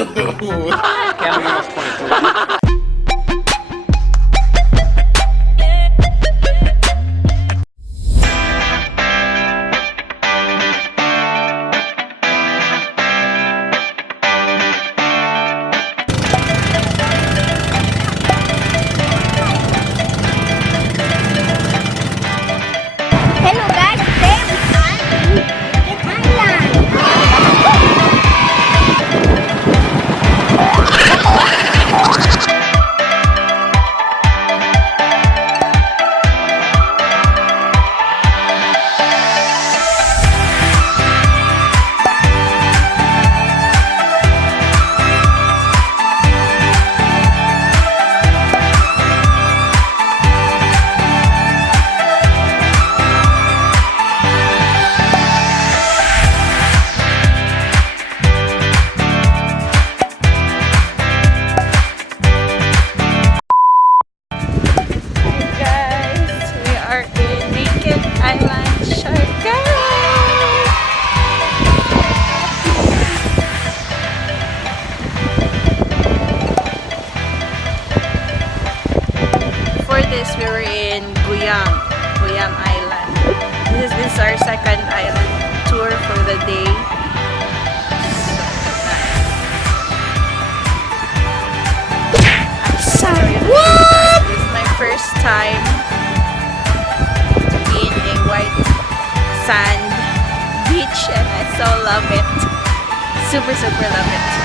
Kaya mo mas point. Hello guys, today we are in Thailand. Island, Siargao. Before this, we were in Guam Island. This is our second island tour for the day. I'm sorry. What? This is my first time in a white sand beach and I so love it. Super love it.